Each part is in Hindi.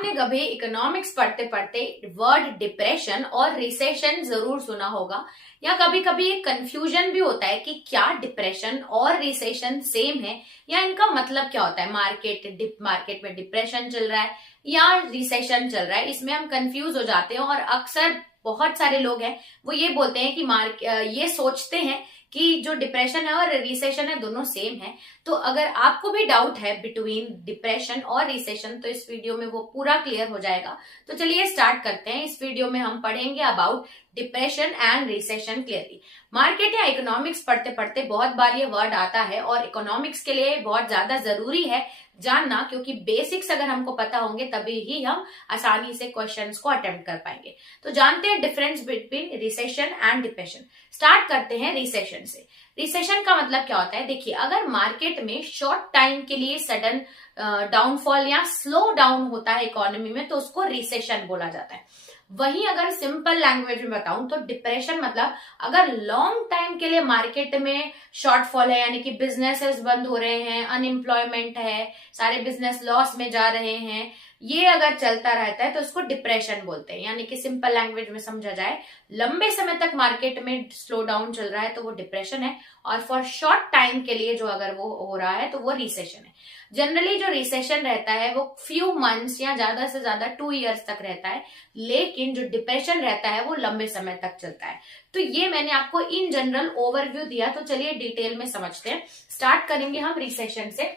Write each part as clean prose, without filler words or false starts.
आपने कभी इकोनॉमिक्स पढ़ते पढ़ते वर्ड डिप्रेशन और रिसेशन जरूर सुना होगा, या कभी कभी एक कंफ्यूजन भी होता है कि क्या डिप्रेशन और रिसेशन सेम है या इनका मतलब क्या होता है। मार्केट में डिप्रेशन चल रहा है या रिसेशन चल रहा है, इसमें हम कंफ्यूज हो जाते हैं। और अक्सर बहुत सारे लोग हैं वो ये बोलते हैं कि ये सोचते हैं कि जो डिप्रेशन है और रिसेशन है दोनों सेम है। तो अगर आपको भी डाउट है बिटवीन डिप्रेशन और रिसेशन तो इस वीडियो में वो पूरा क्लियर हो जाएगा। तो चलिए स्टार्ट करते हैं। इस वीडियो में हम पढ़ेंगे about depression and recession clearly. Market या इकोनॉमिक्स पढ़ते पढ़ते बहुत बार ये वर्ड आता है और इकोनॉमिक्स के लिए बहुत ज्यादा जरूरी है जानना, क्योंकि बेसिक्स अगर हमको पता होंगे तभी ही हम आसानी से क्वेश्चंस को अटेम्प्ट कर पाएंगे। तो जानते हैं difference between recession and depression. Start करते हैं रिसेशन से। रिसेशन का मतलब क्या होता है, देखिए अगर मार्केट में शॉर्ट टाइम के लिए सडन डाउनफॉल या स्लो डाउन होता है इकोनॉमी में तो उसको रिसेशन बोला जाता है। वहीं अगर सिंपल लैंग्वेज में बताऊं तो डिप्रेशन मतलब अगर लॉन्ग टाइम के लिए मार्केट में शॉर्टफॉल है, यानी कि बिजनेसेस बंद हो रहे हैं, अनएम्प्लॉयमेंट है, सारे बिजनेस लॉस में जा रहे हैं, ये अगर चलता रहता है तो उसको डिप्रेशन बोलते हैं। यानी कि सिंपल लैंग्वेज में समझा जाए, लंबे समय तक मार्केट में स्लो डाउन चल रहा है तो वो डिप्रेशन है, और फॉर शॉर्ट टाइम के लिए जो अगर वो हो रहा है तो वो रिसेशन है। जनरली जो रिसेशन रहता है वो फ्यू मंथ्स या ज्यादा से ज्यादा 2 इयर्स तक रहता है, लेकिन जो डिप्रेशन रहता है वो लंबे समय तक चलता है। तो ये मैंने आपको इन जनरल ओवरव्यू दिया, तो चलिए डिटेल में समझते हैं। स्टार्ट करेंगे हम रिसेशन से।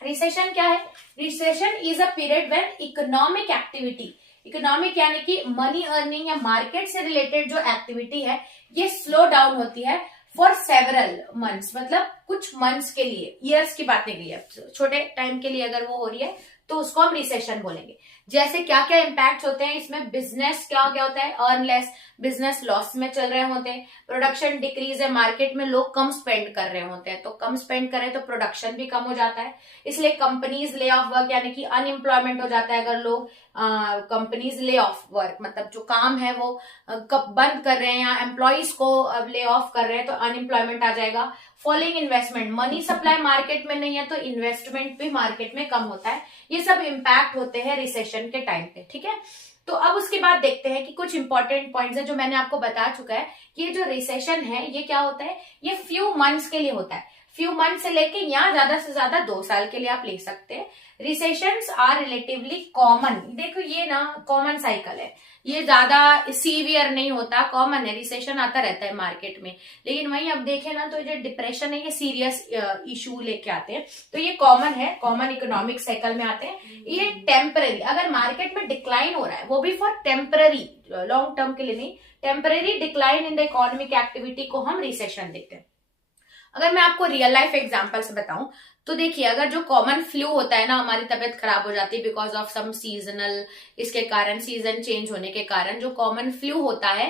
रिसेशन क्या है? Recession is a period when economic activity, economic यानी कि मनी अर्निंग या मार्केट से रिलेटेड जो एक्टिविटी है ये स्लो डाउन होती है फॉर सेवरल मंथ्स, मतलब कुछ मंथ्स के लिए, ईयर्स की बात नहीं की है, छोटे टाइम के लिए अगर वो हो रही है तो उसको हम रिसेशन बोलेंगे। जैसे क्या क्या इम्पैक्ट होते हैं इसमें, बिजनेस क्या क्या होता है, अर्न लेस, बिजनेस लॉस में चल रहे होते हैं, प्रोडक्शन डिक्रीज है, मार्केट में लोग कम स्पेंड कर रहे होते हैं, तो कम स्पेंड कर रहे हैं तो प्रोडक्शन भी कम हो जाता है, इसलिए कंपनीज ले ऑफ वर्क यानी कि अनएम्प्लॉयमेंट हो जाता है। अगर लोग कंपनीज ले ऑफ वर्क मतलब जो काम है वो बंद कर रहे हैं या एम्प्लॉइज को ले ऑफ कर रहे हैं तो अनएम्प्लॉयमेंट आ जाएगा। Falling investment, money supply market में नहीं है तो इन्वेस्टमेंट भी मार्केट में कम होता है। ये सब इम्पैक्ट होते हैं रिसेशन के टाइम पे, ठीक है। तो अब उसके बाद देखते हैं कि कुछ इंपॉर्टेंट पॉइंट्स है जो मैंने आपको बता चुका है कि ये जो रिसेशन है ये क्या होता है, ये फ्यू मंथ्स के लिए होता है, फ्यू मंथ से लेके यहाँ ज्यादा से ज्यादा 2 साल के लिए आप ले सकते हैं। रिसेशंस आर रिलेटिवली कॉमन, देखो ये ना कॉमन साइकिल है, ये ज्यादा सीवियर नहीं होता, कॉमन है, रिसेशन आता रहता है मार्केट में। लेकिन वहीं अब देखें ना तो जो डिप्रेशन है ये सीरियस इशू लेके आते हैं, तो ये कॉमन है, कॉमन इकोनॉमिक साइकिल में आते हैं। ये टेम्पररी, अगर मार्केट में डिक्लाइन हो रहा है वो भी फॉर टेम्पररी, लॉन्ग टर्म के लिए नहीं, temporary decline in the economic activity को हम रिसेशन देखते हैं। अगर मैं आपको रियल लाइफ एग्जांपल से बताऊं तो देखिए, अगर जो कॉमन फ्लू होता है ना, हमारी तबीयत खराब हो जाती है बिकॉज ऑफ सम सीजनल, इसके कारण सीजन चेंज होने के कारण जो कॉमन फ्लू होता है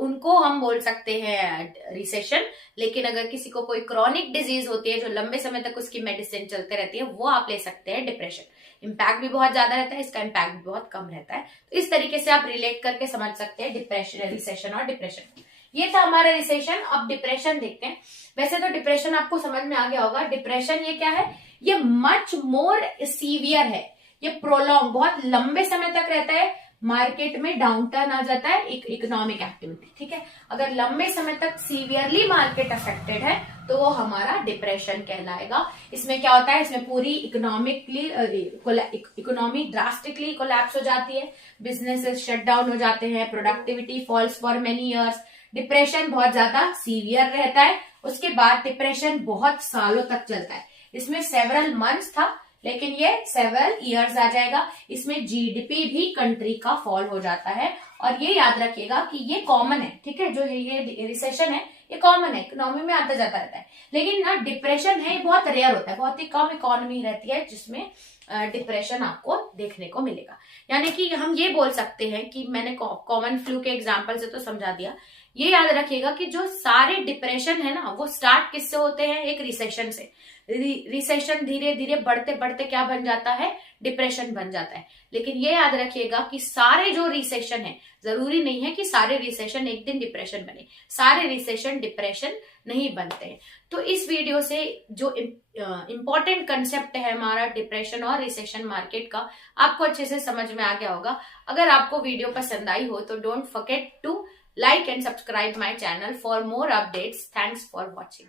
उनको हम बोल सकते हैं रिसेशन। लेकिन अगर किसी को कोई क्रॉनिक डिजीज होती है जो लंबे समय तक उसकी मेडिसिन चलते रहती है वो आप ले सकते हैं डिप्रेशन। इम्पैक्ट भी बहुत ज्यादा रहता है, इसका इम्पैक्ट भी बहुत कम रहता है। तो इस तरीके से आप रिलेट करके समझ सकते हैं डिप्रेशन, रिसेशन और डिप्रेशन। ये था हमारा रिसेशन। अब डिप्रेशन देखते हैं। वैसे तो डिप्रेशन आपको समझ में आ गया होगा। डिप्रेशन ये क्या है, ये मच मोर सीवियर है, ये प्रोलॉन्ग, बहुत लंबे समय तक रहता है, मार्केट में डाउनटर्न आ जाता है इकोनॉमिक एक्टिविटी, ठीक है। अगर लंबे समय तक सीवियरली मार्केट अफेक्टेड है तो वो हमारा डिप्रेशन कहलाएगा। इसमें क्या होता है, इसमें पूरी इकोनॉमी ड्रास्टिकली कोलैप्स हो जाती है, बिजनेसेस शट डाउन हो जाते हैं, productivity falls for many years. Depression बहुत ज्यादा सीवियर रहता है। उसके बाद डिप्रेशन बहुत सालों तक चलता है, इसमें सेवरल मंथ्स था लेकिन ये सेवरल ईयर्स आ जाएगा। इसमें जीडीपी भी कंट्री का फॉल हो जाता है। और ये याद रखिएगा कि ये कॉमन है, ठीक है, जो ये रिसेशन है ये कॉमन है, इकोनॉमी में आता जाता रहता है। लेकिन ना डिप्रेशन है ये बहुत रेयर होता है, बहुत ही कम इकोनॉमी रहती है जिसमें डिप्रेशन आपको देखने को मिलेगा। यानी कि हम ये बोल सकते हैं कि मैंने कॉमन फ्लू के एग्जांपल से तो समझा दिया, ये याद रखिएगा कि जो सारे डिप्रेशन है ना वो स्टार्ट किससे होते हैं, एक रिसेशन से। रिसेशन धीरे धीरे बढ़ते बढ़ते क्या बन जाता है, डिप्रेशन बन जाता है। लेकिन ये याद रखिएगा कि सारे जो रिसेशन है, जरूरी नहीं है कि सारे रिसेशन एक दिन डिप्रेशन बने, सारे रिसेशन डिप्रेशन नहीं बनते हैं। तो इस वीडियो से जो इम्पोर्टेंट कंसेप्ट है हमारा डिप्रेशन और रिसेशन मार्केट का, आपको अच्छे से समझ में आ गया होगा। अगर आपको वीडियो पसंद आई हो तो don't forget to like and subscribe my channel for more updates. Thanks for watching.